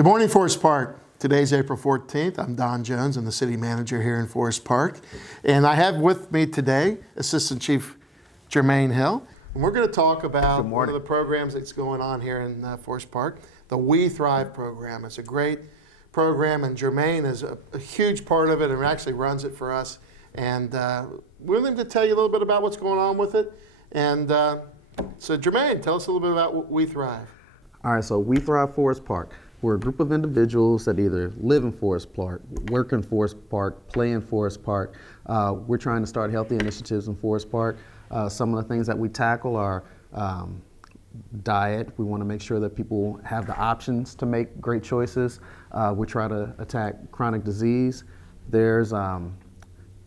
Good morning, Forest Park. Today's April 14th. I'm Don Jones. I'm the city manager here in Forest Park. And I have with me today Assistant Chief Jermaine Hill. And we're going to talk about one of the programs that's going on here in Forest Park, the WeThrive program. It's a great program, and Jermaine is a huge part of it and actually runs it for us. And we're going to tell you a little bit about what's going on with it. And so Jermaine, tell us a little bit about WeThrive. All right, so WeThrive Forest Park. We're a group of individuals that either live in Forest Park, work in Forest Park, play in Forest Park. We're trying to start healthy initiatives in Forest Park. Some of the things that we tackle are diet. We want to make sure that people have the options to make great choices. We try to attack chronic disease. There's an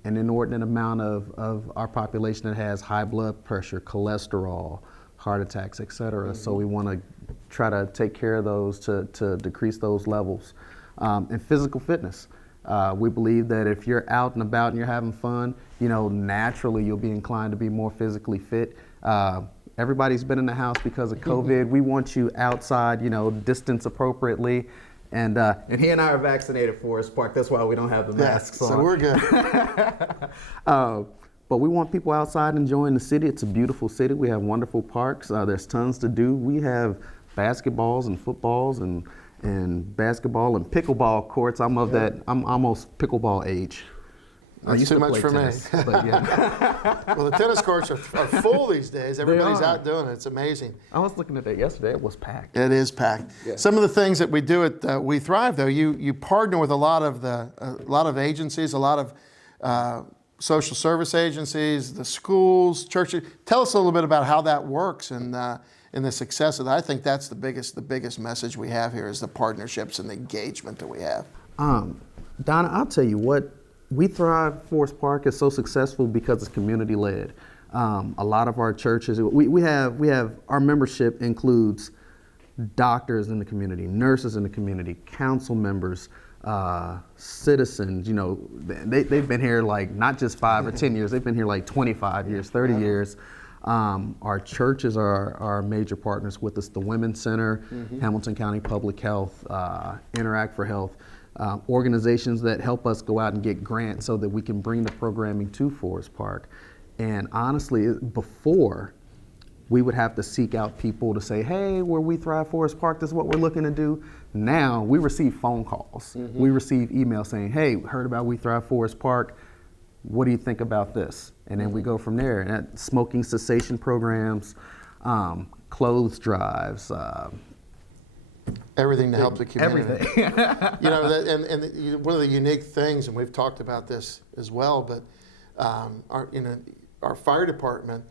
inordinate amount of our population that has high blood pressure, cholesterol, heart attacks, et cetera. Mm-hmm. So we want to try to take care of those to decrease those levels. And physical fitness. We believe that if you're out and about and you're having fun, naturally you'll be inclined to be more physically fit. Everybody's been in the house because of COVID. We want you outside, distance appropriately. And he and I are vaccinated, Forest Park. That's why we don't have the masks on. So we're good. But we want people outside enjoying the city. It's a beautiful city. We have wonderful parks. There's tons to do. We have basketballs and footballs and basketball and pickleball courts. I'm almost pickleball age. That's too much for tennis, me. But yeah. Well, the tennis courts are full these days. Everybody's out doing it. It's amazing. I was looking at that yesterday. It was packed. It is packed. Yeah. Some of the things that we do at WeThrive, though, you partner with a lot of agencies, a lot of social service agencies, the schools, churches. Tell us a little bit about how that works and the success of that. I think that's the biggest message we have here is the partnerships and the engagement that we have. Donna, I'll tell you what, WeThrive Forest Park is so successful because it's community led. A lot of our churches, we have our membership includes doctors in the community, nurses in the community, council members, citizens. They've been here like not just 5 or 10 years, they've been here like 25 years, 30 years. Our churches are major partners with us, the Women's Center, Hamilton County Public Health, Interact for Health, organizations that help us go out and get grants so that we can bring the programming to Forest Park. And honestly, before, we would have to seek out people to say, hey, we're WeThrive Forest Park, this is what we're looking to do. Now, we receive phone calls. We receive emails saying, hey, heard about WeThrive Forest Park. What do you think about this? And then we go from there. And smoking cessation programs, clothes drives. Everything to help the community. Everything. And one of the unique things, and we've talked about this as well, but our fire department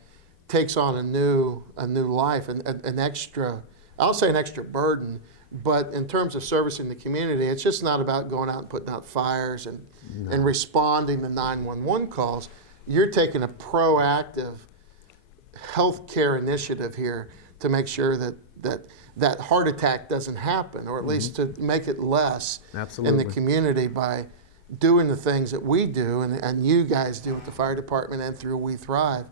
takes on a new life and an extra, I'll say an extra burden, but in terms of servicing the community, it's just not about going out and putting out fires and responding to 911 calls. You're taking a proactive healthcare initiative here to make sure that heart attack doesn't happen, or at least to make it less in the community by doing the things that we do and you guys do with the fire department and through WeThrive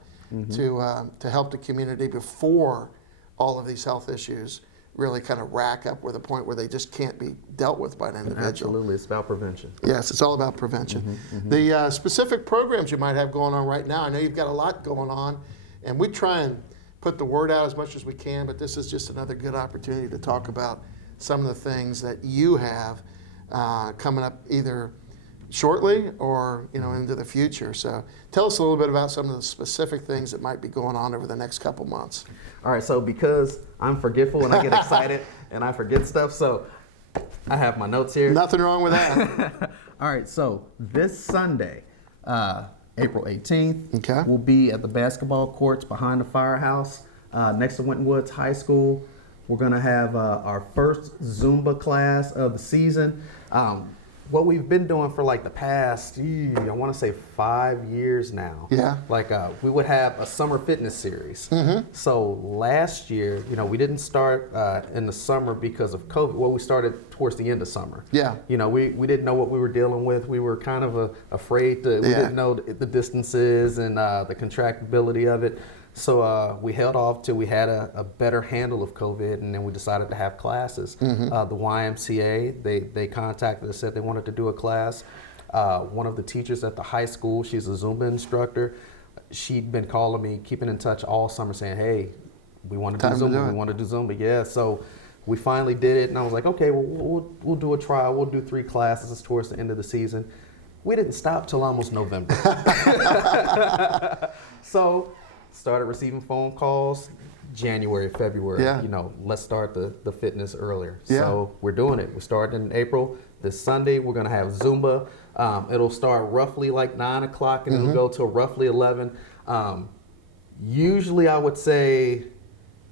to help the community before all of these health issues really kind of rack up with a point where they just can't be dealt with by an individual. Absolutely, it's about prevention. Yes, it's all about prevention. The specific programs you might have going on right now, I know you've got a lot going on, and we try and put the word out as much as we can, but this is just another good opportunity to talk about some of the things that you have coming up either shortly or into the future. So tell us a little bit about some of the specific things that might be going on over the next couple months. All right, so because I'm forgetful and I get excited and I forget stuff, so I have my notes here. Nothing wrong with that. All right, so this Sunday, April 18th, we'll be at the basketball courts behind the firehouse next to Winton Woods High School. We're going to have our first Zumba class of the season. What we've been doing for like the past, I want to say 5 years now. Yeah. Like we would have a summer fitness series. So last year, we didn't start in the summer because of COVID. Well, we started towards the end of summer. Yeah. We didn't know what we were dealing with. We were kind of afraid we didn't know the distances and the contractibility of it. So we held off till we had a better handle of COVID, and then we decided to have classes. The YMCA, they contacted us, said they wanted to do a class. One of the teachers at the high school, she's a Zumba instructor. She'd been calling me, keeping in touch all summer, saying, "Hey, we want to do Zumba. We want to do Zumba." Yeah, so we finally did it, and I was like, "Okay, well, we'll do a trial. We'll do 3 classes towards the end of the season." We didn't stop till almost November. So started receiving phone calls January, February. Yeah. You know, let's start the fitness earlier. Yeah. So we're doing it. We're starting in April. This Sunday, we're going to have Zumba. It'll start roughly like 9 o'clock, and it'll go till roughly 11. Usually I would say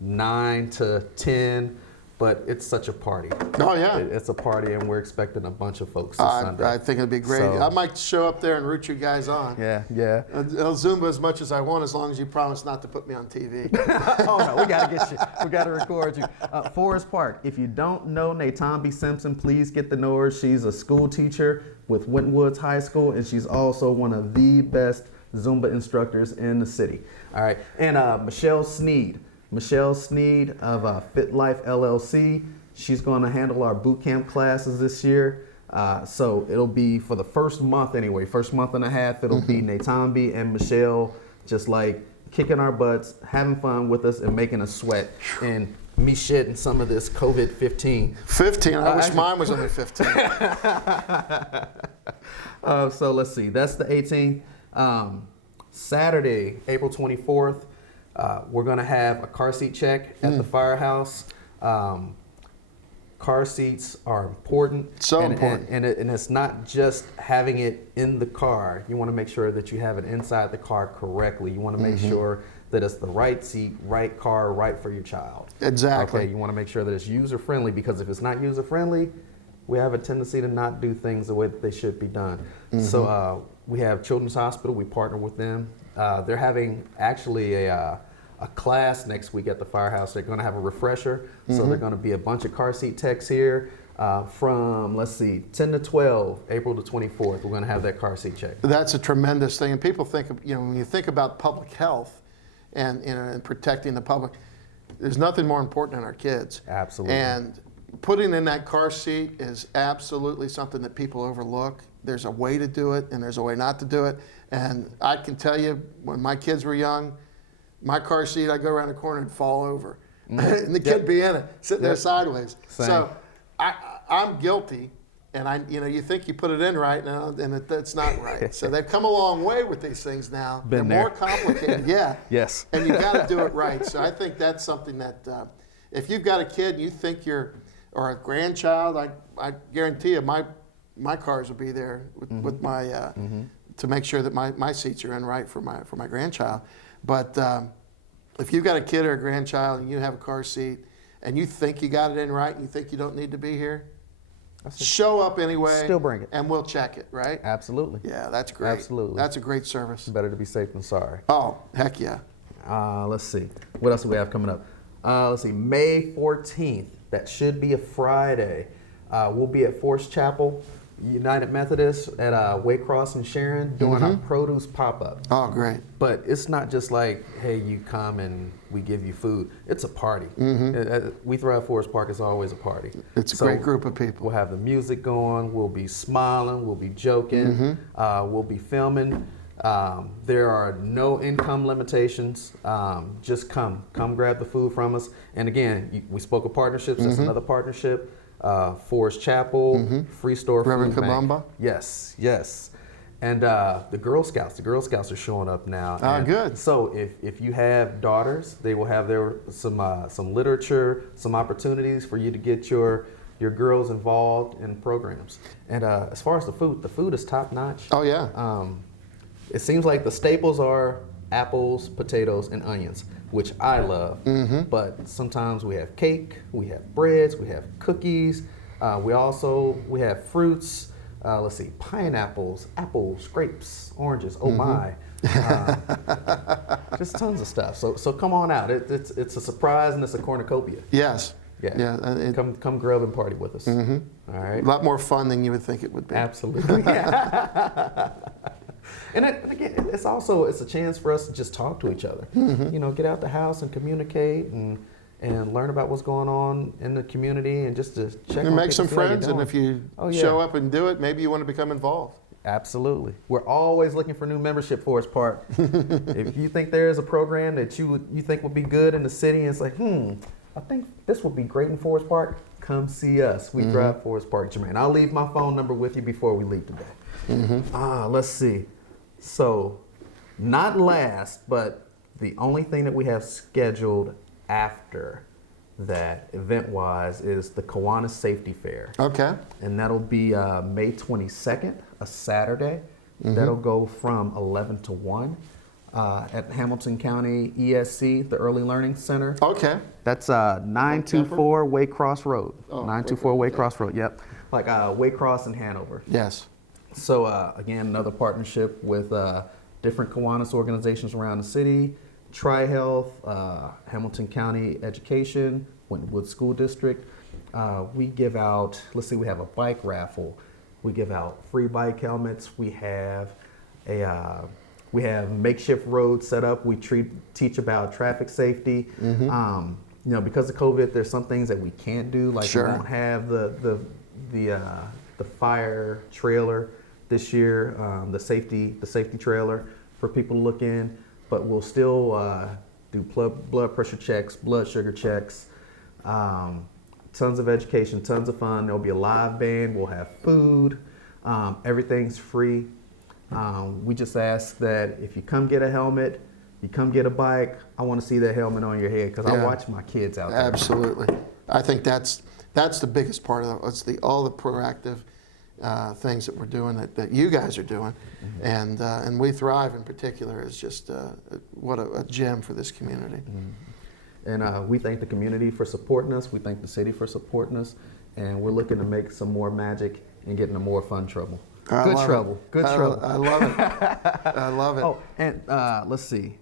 9 to 10, but it's such a party. Oh, yeah. It's a party, and we're expecting a bunch of folks this Sunday. I think it'd be great. So- I might show up there and root you guys on. Yeah, yeah. I'll Zumba as much as I want, as long as you promise not to put me on TV. Oh no, we gotta get you. We gotta record you. Forest Park. If you don't know Natambi Simpson, please get to know her. She's a school teacher with Wentwoods High School, and she's also one of the best Zumba instructors in the city. All right, and Michelle Sneed of Fit Life LLC. She's going to handle our boot camp classes this year. So it'll be for the first month anyway. First month and a half, it'll be Natambi and Michelle just like kicking our butts, having fun with us, and making us sweat. And me shedding some of this COVID-15. 15. I wish mine was only 15. So let's see. That's the 18th. Saturday, April 24th. We're going to have a car seat check at the firehouse. Car seats are important. So important. And it's not just having it in the car. You want to make sure that you have it inside the car correctly. You want to make sure that it's the right seat, right car, right for your child. Exactly. Okay, you want to make sure that it's user-friendly, because if it's not user-friendly, we have a tendency to not do things the way that they should be done. So we have Children's Hospital. We partner with them. They're having actually a class next week at the firehouse. They're going to have a refresher. So they're going to be a bunch of car seat techs here from, let's see, 10 to 12, April the 24th. We're going to have that car seat check. That's a tremendous thing. And people think, when you think about public health and protecting the public, there's nothing more important than our kids. Absolutely. And putting in that car seat is absolutely something that people overlook. There's a way to do it, and there's a way not to do it. And I can tell you, when my kids were young, my car seat, I'd go around the corner and fall over. And the kid be in it, sitting there sideways. Same. So I'm guilty. And you think you put it in right now, and it's not right. So they've come a long way with these things now. They're more complicated. Yeah. Yes. And you got to do it right. So I think that's something that if you've got a kid and you think or a grandchild, I guarantee you my cars will be there with my to make sure that my seats are in right for my grandchild. But if you've got a kid or a grandchild and you have a car seat and you think you got it in right and you think you don't need to be here, show up anyway. Still bring it. And we'll check it, right? Absolutely. Yeah, that's great. Absolutely. That's a great service. Better to be safe than sorry. Oh, heck yeah. Let's see. What else do we have coming up? Let's see. May 14th. That should be a Friday. We'll be at Forest Chapel United Methodist at Waycross and Sharon doing our produce pop-up. Oh, great. But it's not just like, hey, you come and we give you food. It's a party. WeThrive Forest Park is always a party. It's a great group of people. We'll have the music going. We'll be smiling. We'll be joking. We'll be filming. There are no income limitations. Just come grab the food from us. And again, we spoke of partnerships. That's another partnership. Forest Chapel, Free Store Reverend Food Bank. Kabamba? Yes. And the Girl Scouts are showing up now. Ah, good. So if you have daughters, they will have some literature, some opportunities for you to get your girls involved in programs. And as far as the food is top notch. Oh, yeah. It seems like the staples are apples, potatoes, and onions, which I love. But sometimes we have cake, we have breads, we have cookies. We have fruits. Let's see, pineapples, apples, grapes, oranges. Oh my! Just tons of stuff. So come on out. It's a surprise and it's a cornucopia. Yes. Yeah. Come grub and party with us. All right. A lot more fun than you would think it would be. Absolutely. And again, it's a chance for us to just talk to each other. You know, get out the house and communicate and learn about what's going on in the community and just to check and on make people, some see how you're friends, and doing. if you Oh, yeah. show up and do it, maybe you want to become involved. Absolutely. We're always looking for new membership for Forest Park. If you think there is a program that you think would be good in the city, and it's like, I think this would be great in Forest Park, come see us. We Thrive Forest Park, Jermaine. I'll leave my phone number with you before we leave today. Let's see. So, not last, but the only thing that we have scheduled after that, event-wise, is the Kiwanis Safety Fair. Okay. And that'll be May 22nd, a Saturday. That'll go from 11 to 1 at Hamilton County ESC, the Early Learning Center. Okay. That's 924 Waycross Road. Oh, 924 Waycross Road, yep. Like Waycross in Hanover. Yes. So again, another partnership with different Kiwanis organizations around the city, Tri-Health, Hamilton County Education, Wentwood School District. We give out, let's see, we have a bike raffle. We give out free bike helmets. We have makeshift roads set up. We teach about traffic safety. You know, because of COVID, there's some things that we can't do. Like Sure. we won't have the fire trailer this year, the safety trailer for people to look in. But we'll still do blood pressure checks, blood sugar checks. Tons of education, tons of fun. There'll be a live band. We'll have food. Everything's free. We just ask that if you come get a helmet, you come get a bike, I want to see that helmet on your head because I watch my kids out there. Absolutely. I think that's the biggest part of it. It's all the proactive things that we're doing that you guys are doing, and WeThrive in particular is just what a gem for this community. And we thank the community for supporting us. We thank the city for supporting us. And we're looking to make some more magic and get into more fun trouble. Good trouble. I love it. I love it. Oh, and let's see.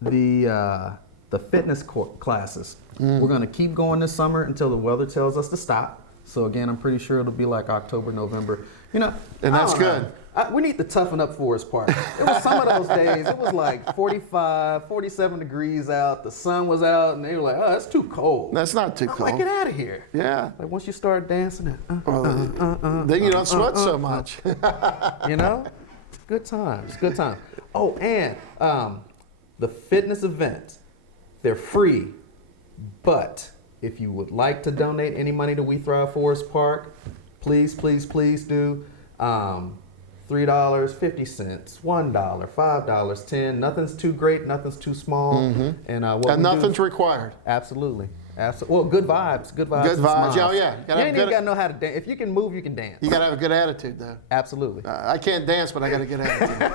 The fitness classes. We're going to keep going this summer until the weather tells us to stop. So again, I'm pretty sure it'll be like October, November. You know, and that's good. We need to toughen up Forest Park. It was some of those days, it was like 45, 47 degrees out. The sun was out, and they were like, oh, that's too cold. That's not too cold. Like, get out of here. Yeah. Like, once you start dancing, then you don't sweat so much. You know? Good times, good times. Oh, and the fitness events, they're free, but if you would like to donate any money to WeThrive Forest Park, please, please, please do. $3, 50 cents, $1, $5, $10. Nothing's too great, nothing's too small, and nothing's required. Absolutely. Well, good vibes. Good vibes. Good vibes. Oh, yeah. You ain't even got to know how to dance. If you can move, you can dance. You got to have a good attitude, though. Absolutely. I can't dance, but I got a good attitude.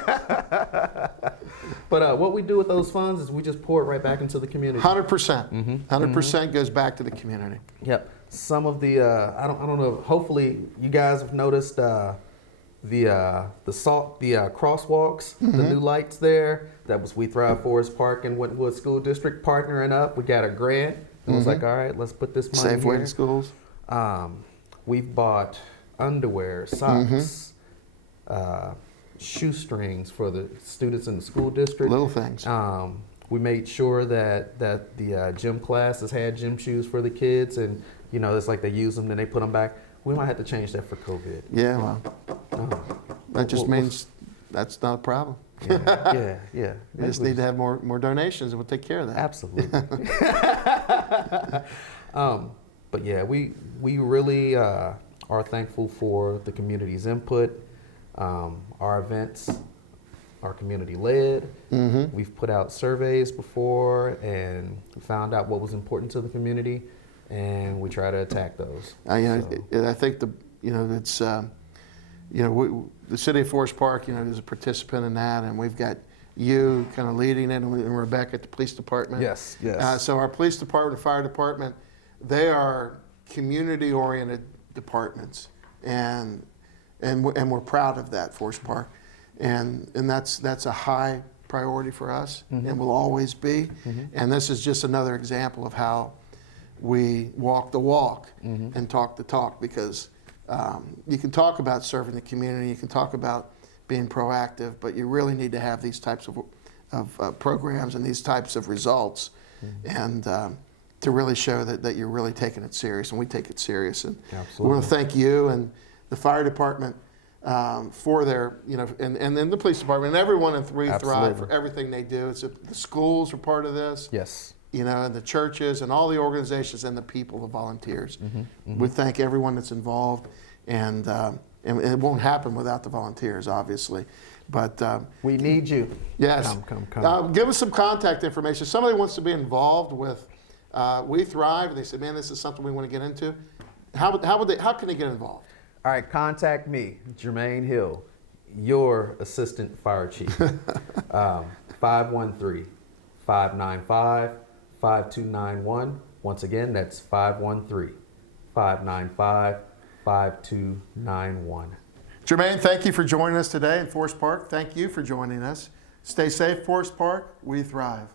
But what we do with those funds is we just pour it right back into the community. 100%. 100% goes back to the community. Yep. Some of the I don't know. Hopefully, you guys have noticed the crosswalks, the new lights there. That was WeThrive Forest Park and Wentwood School District partnering up. We got a grant. It was like, all right, let's put this money Safeway here. to schools. We've bought underwear, socks, shoestrings for the students in the school district. Little things. We made sure that the gym classes had gym shoes for the kids, and you know, it's like they use them, then they put them back. We might have to change that for COVID. Yeah, well, that just means that's not a problem. Yeah. We just need to have more donations, and we'll take care of that. Absolutely. But yeah, we really are thankful for the community's input. Our events are community led. We've put out surveys before and found out what was important to the community, and we try to attack those. I think it's the city of Forest Park, is a participant in that, and we've got you kind of leading it, and Rebecca at the police department. Yes. So our police department, fire department, they are community-oriented departments, and we're proud of that, Forest Park, and that's a high priority for us, and will always be. And this is just another example of how we walk the walk and talk the talk, because you can talk about serving the community, you can talk about being proactive, but you really need to have these types of programs and these types of results, and to really show that you're really taking it serious, and we take it serious. And we want to thank you and the fire department for their, and then the police department and everyone in WeThrive for everything they do. The schools are part of this. Yes. And the churches and all the organizations and the people, the volunteers. We thank everyone that's involved, and it won't happen without the volunteers, obviously. But we need you. Yes. Come. Give us some contact information. If somebody wants to be involved with WeThrive, and they say, man, this is something we want to get into. How can they get involved? All right, contact me, Jermaine Hill, your assistant fire chief. 513-595-5291. Once again, that's 513-595-5291. Jermaine, thank you for joining us today in Forest Park. Thank you for joining us. Stay safe, Forest Park. We thrive.